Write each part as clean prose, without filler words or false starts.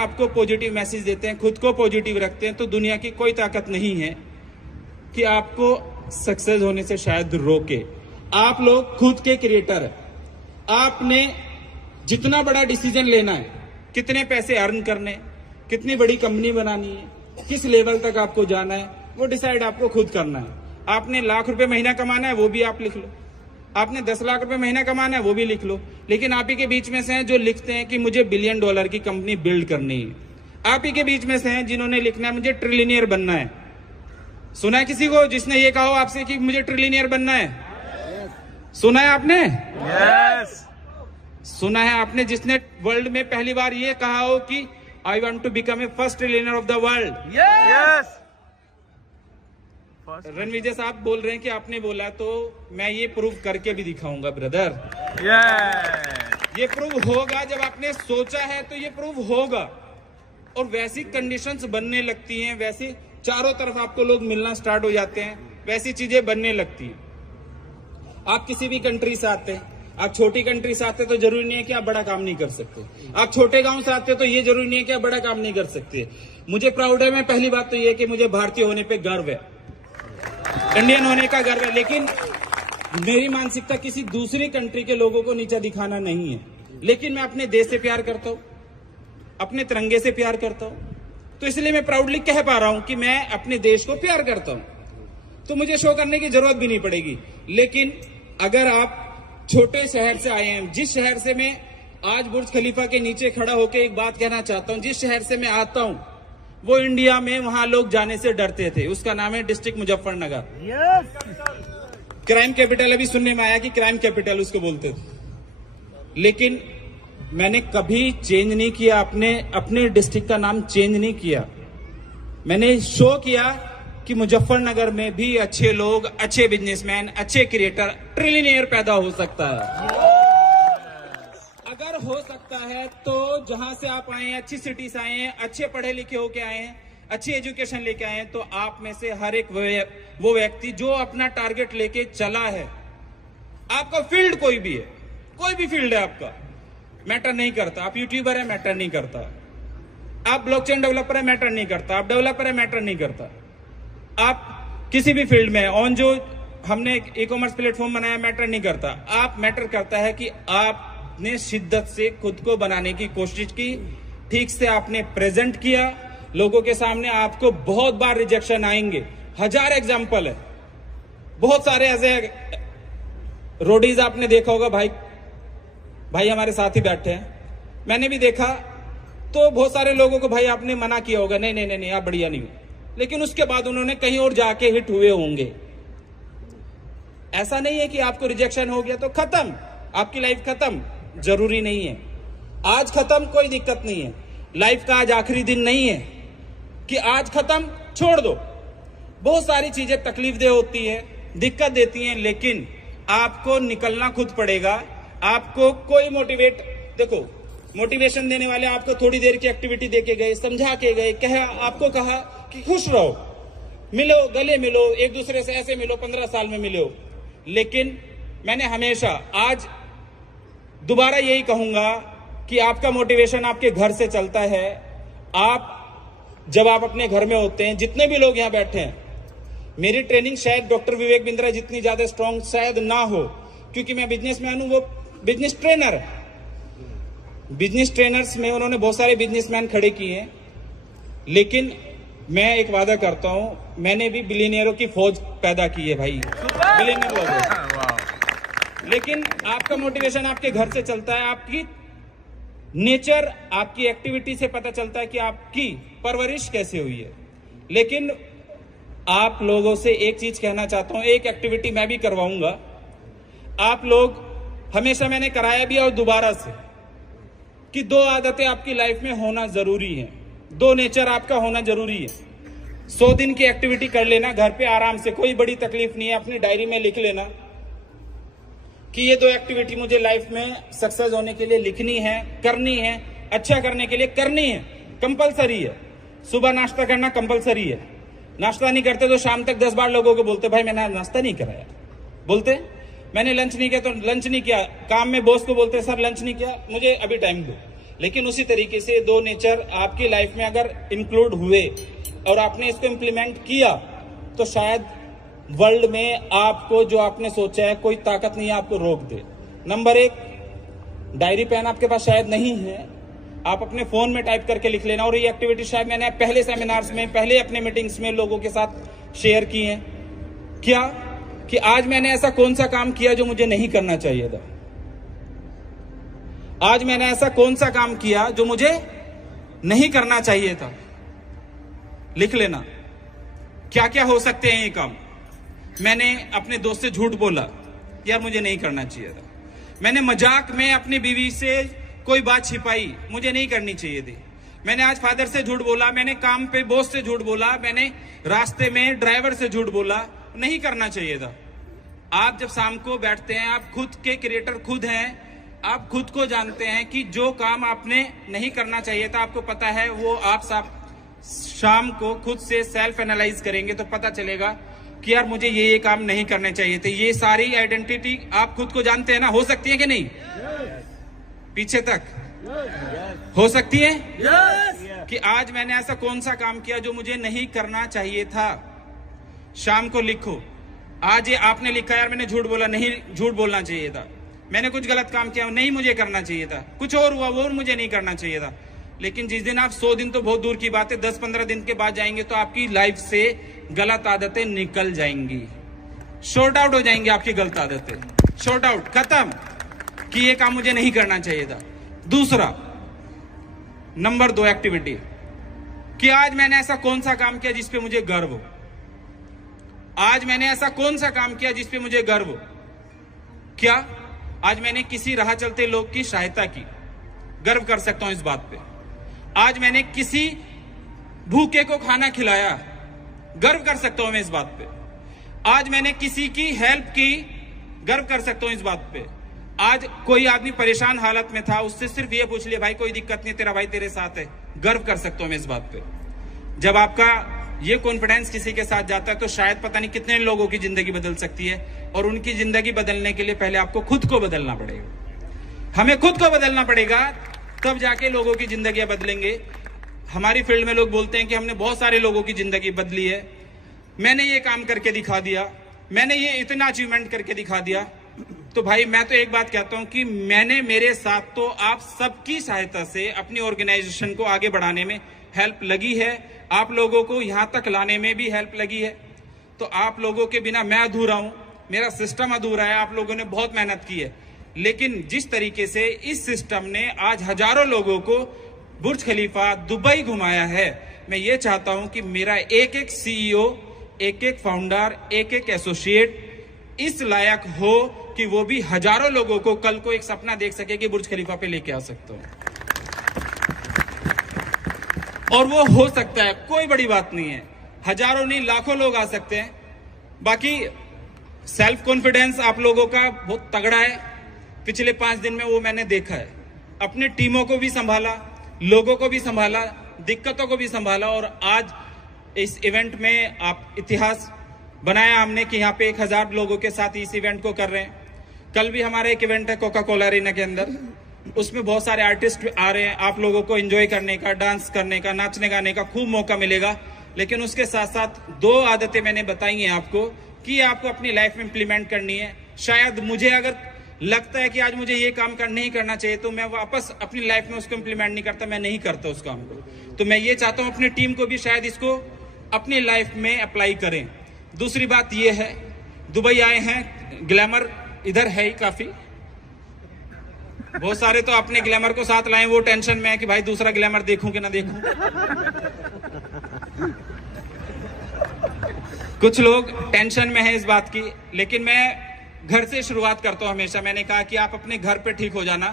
आपको positive message देते हैं, खुद को पॉजिटिव रखते हैं, तो दुनिया की कोई ताकत नहीं है कि आपको सक्सेस होने से शायद रोके। आप लोग खुद के क्रिएटर हैं। आपने जितना बड़ा डिसीजन लेना है, कितने पैसे अर्न करने, कितनी बड़ी कंपनी बनानी है, किस लेवल तक आपको जाना है, वो डिसाइड आपको खुद करना है। आपने लाख रुपए महीना कमाना है, वो भी आप लिख लो। आपने 10 लाख रुपए महीना कमाना है, वो भी लिख लो। लेकिन आप ही के बीच में से हैं जो लिखते हैं कि मुझे $1 बिलियन की कंपनी बिल्ड करनी है। आप ही के बीच में से हैं जिन्होंने लिखना है मुझे ट्रिलियनियर बनना है। सुना है किसी को जिसने ये कहा हो आपसे कि मुझे ट्रिलियनियर बनना है? सुना है आपने? यस। सुना है आपने जिसने वर्ल्ड में पहली बार ये कहा हो कि I want to become a first trillionaire of the world? Yes. Ranvijay साहब बोल रहे हैं कि आपने बोला, तो मैं ये प्रूव करके भी दिखाऊंगा ब्रदर। ये प्रूव होगा। जब आपने सोचा है तो ये प्रूव होगा। और वैसी कंडीशंस बनने लगती हैं, वैसी चारों तरफ आपको लोग मिलना स्टार्ट हो जाते हैं, वैसी चीजें बनने लगती हैं। आप किसी भी कंट्री से आते हैं, आप छोटी कंट्री से आते तो जरूरी नहीं है कि आप बड़ा काम नहीं कर सकते। आप छोटे गांव से आते तो ये जरूरी नहीं है कि आप बड़ा काम नहीं कर सकते। मुझे प्राउड है, मैं पहली बात तो ये कि मुझे भारतीय होने पे गर्व है, इंडियन होने का गर्व है। लेकिन मेरी मानसिकता किसी दूसरी कंट्री के लोगों को नीचा दिखाना नहीं है। लेकिन मैं अपने देश से प्यार करता हूं, अपने तिरंगे से प्यार करता हूं, तो इसलिए मैं प्राउडली कह पा रहा हूं कि मैं अपने देश को प्यार करता हूं। तो मुझे शो करने की जरूरत भी नहीं पड़ेगी। लेकिन अगर आप छोटे शहर से आए हैं, जिस शहर से मैं आज बुर्ज खलीफा के नीचे खड़ा होकर एक बात कहना चाहता हूं, जिस शहर से मैं आता हूं, वो इंडिया में वहां लोग जाने से डरते थे। उसका नाम है डिस्ट्रिक्ट मुजफ्फरनगर। क्राइम कैपिटल अभी सुनने में आया कि क्राइम कैपिटल उसको बोलते थे। लेकिन मैंने कभी चेंज नहीं किया, अपने डिस्ट्रिक्ट का नाम चेंज नहीं किया। मैंने शो किया कि मुजफ्फरनगर में भी अच्छे लोग, अच्छे बिजनेसमैन, अच्छे क्रिएटर, ट्रिलियनियर पैदा हो सकता है। अगर हो सकता है तो जहां से आप आए हैं, अच्छी सिटी से आए हैं, अच्छे पढ़े लिखे होके आए हैं, अच्छी एजुकेशन लेके आए हैं, तो आप में से हर एक वो व्यक्ति जो अपना टारगेट लेके चला है, आपका फील्ड कोई भी है, कोई भी फील्ड है आपका, मैटर नहीं करता। आप यूट्यूबर है, मैटर नहीं करता। आप ब्लॉकचेन डेवलपर है, मैटर नहीं करता। आप डेवलपर है, मैटर नहीं करता। आप किसी भी फील्ड में ऑन जो हमने ई कॉमर्स प्लेटफॉर्म बनाया, मैटर नहीं करता। आप मैटर करता है कि आपने शिद्दत से खुद को बनाने की कोशिश की, ठीक से आपने प्रेजेंट किया लोगों के सामने। आपको बहुत बार रिजेक्शन आएंगे, 1000 एग्जाम्पल है, बहुत सारे ऐसे रोडीज आपने देखा होगा। भाई हमारे साथ ही बैठे हैं, मैंने भी देखा, तो बहुत सारे लोगों को भाई आपने मना किया होगा, नहीं नहीं नहीं आप बढ़िया नहीं हो, लेकिन उसके बाद उन्होंने कहीं और जाके हिट हुए होंगे। ऐसा नहीं है कि आपको रिजेक्शन हो गया तो खत्म, आपकी लाइफ खत्म, जरूरी नहीं है। आज खत्म कोई दिक्कत नहीं है, लाइफ का आज आखिरी दिन नहीं है कि आज खत्म छोड़ दो। बहुत सारी चीजें तकलीफ दे होती है, दिक्कत देती हैं, लेकिन आपको निकलना खुद पड़ेगा। आपको कोई देखो मोटिवेशन देने वाले आपको थोड़ी देर की एक्टिविटी देके गए, समझा के गए, आपको कहा कि खुश रहो, मिलो, गले मिलो, एक दूसरे से ऐसे मिलो, 15 साल में मिलो। लेकिन मैंने हमेशा आज दोबारा यही कहूंगा कि आपका मोटिवेशन आपके घर से चलता है। जब आप अपने घर में होते हैं, जितने भी लोग यहां बैठे हैं, मेरी ट्रेनिंग शायद डॉक्टर विवेक बिंद्रा जितनी ज्यादा स्ट्रांग शायद ना हो, क्योंकि मैं बिजनेसमैन हूं, वो बिजनेस ट्रेनर है। बिजनेस ट्रेनर्स में उन्होंने बहुत सारे बिजनेसमैन खड़े किए हैं। लेकिन मैं एक वादा करता हूं, मैंने भी बिलियनियरों की फौज पैदा की है भाई, बिलियनियर लोग। लेकिन आपका मोटिवेशन आपके घर से चलता है, आपकी नेचर, आपकी एक्टिविटी से पता चलता है कि आपकी परवरिश कैसे हुई है। लेकिन आप लोगों से एक चीज कहना चाहता हूं, एक एक्टिविटी मैं भी करवाऊंगा। आप लोग, हमेशा मैंने कराया भी और दोबारा से, कि 2 आदतें आपकी लाइफ में होना जरूरी है, 2 नेचर आपका होना जरूरी है। 100 दिन की एक्टिविटी कर लेना घर पे आराम से, कोई बड़ी तकलीफ नहीं है। अपनी डायरी में लिख लेना कि ये 2 एक्टिविटी मुझे लाइफ में सक्सेस होने के लिए लिखनी है, करनी है, अच्छा करने के लिए करनी है, कंपलसरी है। सुबह नाश्ता करना कंपलसरी है। नाश्ता नहीं करते तो शाम तक 10 बार लोगों को बोलते भाई मैंने नाश्ता नहीं कराया, बोलते मैंने लंच नहीं किया तो लंच नहीं किया। काम में बॉस को बोलते सर लंच नहीं किया, मुझे अभी टाइम दो। लेकिन उसी तरीके से दो नेचर आपकी लाइफ में अगर इंक्लूड हुए और आपने इसको इम्प्लीमेंट किया तो शायद वर्ल्ड में आपको जो आपने सोचा है कोई ताकत नहीं है आपको रोक दे। नंबर 1, डायरी पेन आपके पास शायद नहीं है, आप अपने फोन में टाइप करके लिख लेना। और ये एक्टिविटी शायद मैंने पहले सेमिनार्स में, पहले अपने मीटिंग्स में लोगों के साथ शेयर की है। क्या कि आज मैंने ऐसा कौन सा काम किया जो मुझे नहीं करना चाहिए था। आज मैंने ऐसा कौन सा काम किया जो मुझे नहीं करना चाहिए था। लिख लेना क्या क्या हो सकते हैं ये काम। मैंने अपने दोस्त से झूठ बोला, यार मुझे नहीं करना चाहिए था। मैंने मजाक में अपनी बीवी से कोई बात छिपाई, मुझे नहीं करनी चाहिए थी। मैंने आज फादर से झूठ बोला, मैंने काम पे बॉस से झूठ बोला, मैंने रास्ते में ड्राइवर से झूठ बोला, नहीं करना चाहिए था। आप जब शाम को बैठते हैं, आप खुद के क्रिएटर खुद हैं, आप खुद को जानते हैं कि जो काम आपने नहीं करना चाहिए था आपको पता है, वो आप शाम को खुद से सेल्फ एनालाइज करेंगे तो पता चलेगा कि यार मुझे ये काम नहीं करने चाहिए थे। ये सारी आइडेंटिटी आप खुद को जानते हैं ना, हो सकती है कि नहीं? पीछे तक हो सकती है कि आज मैंने ऐसा कौन सा काम किया जो मुझे नहीं करना चाहिए था। शाम को लिखो। आज ये आपने लिखा यार मैंने झूठ बोला, नहीं झूठ बोलना चाहिए था। मैंने कुछ गलत काम किया, नहीं मुझे करना चाहिए था। कुछ और हुआ, वो मुझे नहीं करना चाहिए था। लेकिन जिस दिन आप 100 दिन तो बहुत दूर की बात है, 10-15 दिन के बाद जाएंगे तो आपकी लाइफ से गलत आदतें निकल जाएंगी, शॉर्ट आउट हो जाएंगी। आपकी गलत आदतें शॉर्ट आउट, खत्म कि ये काम मुझे नहीं करना चाहिए था। दूसरा, नंबर 2 एक्टिविटी कि आज मैंने ऐसा कौन सा काम किया जिसपे मुझे गर्व हो। आज मैंने ऐसा कौन सा काम किया जिसपे मुझे गर्व हो। क्या आज मैंने किसी राह चलते लोग की सहायता की, गर्व कर सकता हूं इस बात पे। आज मैंने किसी भूखे को खाना खिलाया, गर्व कर सकता हूं मैं इस बात पे। आज मैंने किसी की हेल्प की, गर्व कर सकता हूं इस बात पे। आज कोई आदमी परेशान हालत में था, उससे सिर्फ ये पूछ लिया भाई कोई दिक्कत नहीं, तेरा भाई तेरे साथ है, गर्व कर सकता हूं मैं इस बात पे। जब आपका ये कॉन्फिडेंस किसी के साथ जाता है तो शायद पता नहीं कितने लोगों की जिंदगी बदल सकती है। और उनकी जिंदगी बदलने के लिए पहले आपको खुद को बदलना पड़ेगा। हमें खुद को बदलना पड़ेगा, तब जाके लोगों की जिंदगियां बदलेंगे। हमारी फील्ड में लोग बोलते हैं कि हमने बहुत सारे लोगों की जिंदगी बदली है, मैंने ये काम करके दिखा दिया, मैंने ये इतना अचीवमेंट करके दिखा दिया। तो भाई मैं तो एक बात कहता हूं कि मैंने, मेरे साथ तो आप सबकी सहायता से अपनी ऑर्गेनाइजेशन को आगे बढ़ाने में हेल्प लगी है, आप लोगों को यहां तक लाने में भी हेल्प लगी है। तो आप लोगों के बिना मैं अधूरा हूं, मेरा सिस्टम अधूरा है। आप लोगों ने बहुत मेहनत की है, लेकिन जिस तरीके से इस सिस्टम ने आज हजारों लोगों को बुर्ज खलीफा, दुबई घुमाया है, मैं ये चाहता हूं कि मेरा एक एक सीईओ, एक एक फाउंडर, एक एक एसोसिएट इस लायक हो कि वो भी हजारों लोगों को कल को एक सपना देख सके कि बुर्ज खलीफा पे लेके आ सकता हूं। और वो हो सकता है, कोई बड़ी बात नहीं है। हजारों नहीं लाखों लोग आ सकते हैं। बाकी सेल्फ कॉन्फिडेंस आप लोगों का बहुत तगड़ा है। पिछले 5 दिन में वो मैंने देखा है। अपनी टीमों को भी संभाला, लोगों को भी संभाला, दिक्कतों को भी संभाला। और आज इस इवेंट में आप इतिहास बनाया हमने कि यहाँ पे 1000 लोगों के साथ इस इवेंट को कर रहे हैं। कल भी हमारा एक इवेंट है कोका कोला अरीना के अंदर, उसमें बहुत सारे आर्टिस्ट आ रहे हैं। आप लोगों को एंजॉय करने का, डांस करने का, नाचने गाने का खूब मौका मिलेगा। लेकिन उसके साथ साथ 2 आदतें मैंने बताई हैं आपको कि आपको अपनी लाइफ में इंप्लीमेंट करनी है। शायद मुझे अगर लगता है कि आज मुझे ये काम नहीं करना चाहिए तो मैं वापस अपनी लाइफ में उसको इंप्लीमेंट नहीं करता, मैं नहीं करता उस काम को। तो मैं ये चाहता हूं अपनी टीम को भी शायद इसको अपनी लाइफ में अप्लाई करें। दूसरी बात ये है, दुबई आए हैं, ग्लैमर इधर है ही काफी, बहुत सारे तो अपने ग्लैमर को साथ लाए, वो टेंशन में है कि भाई दूसरा ग्लैमर देखूं कि ना देखूं। कुछ लोग टेंशन में है इस बात की, लेकिन मैं घर से शुरुआत करता हूं हमेशा। मैंने कहा कि आप अपने घर पे ठीक हो जाना,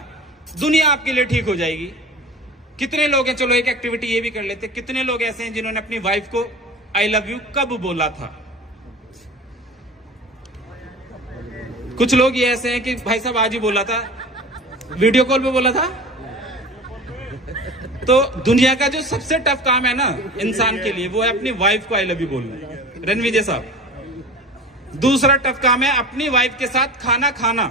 दुनिया आपके लिए ठीक हो जाएगी। कितने लोग हैं, चलो एक एक्टिविटी ये भी कर लेते, कितने लोग ऐसे हैं जिन्होंने अपनी वाइफ को आई लव यू कब बोला था? कुछ लोग ये ऐसे हैं कि भाई साहब आज ही बोला था, वीडियो कॉल पे बोला था। तो दुनिया का जो सबसे टफ काम है ना इंसान के लिए, वो है अपनी वाइफ को आई लव यू बोलना। रणविजय साहब, दूसरा टफ काम है अपनी वाइफ के साथ खाना खाना।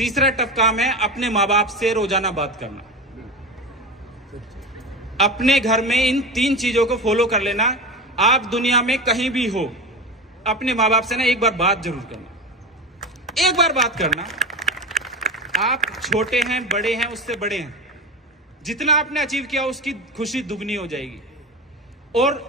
तीसरा टफ काम है अपने माँ बाप से रोजाना बात करना। अपने घर में इन 3 चीजों को फॉलो कर लेना। आप दुनिया में कहीं भी हो, अपने माँ बाप से ना एक बार बात जरूर करना, एक बार बात करना। आप छोटे हैं बड़े हैं उससे बड़े हैं, जितना आपने अचीव किया उसकी खुशी दुगनी हो जाएगी। और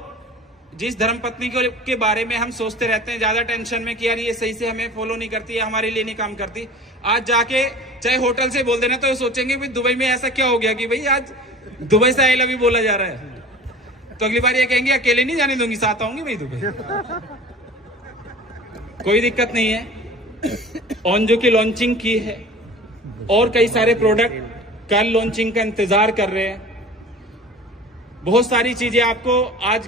जिस धर्मपत्नी के बारे में हम सोचते रहते हैं ज्यादा टेंशन में कि यार ये सही से हमें फॉलो नहीं करती है, हमारे लिए नहीं काम करती, आज जाके चाहे होटल से बोल देना तो ये सोचेंगे भाई दुबई में ऐसा क्या हो गया कि भाई आज दुबई से आई लव यू बोला जा रहा है। तो अगली बार ये कहेंगे अकेले नहीं जाने दूंगी, साथ आऊंगी भाई दुबई। कोई दिक्कत नहीं है। ऑनजो की लॉन्चिंग की है और कई सारे प्रोडक्ट कल लॉन्चिंग का इंतजार कर रहे हैं। बहुत सारी चीजें आपको आज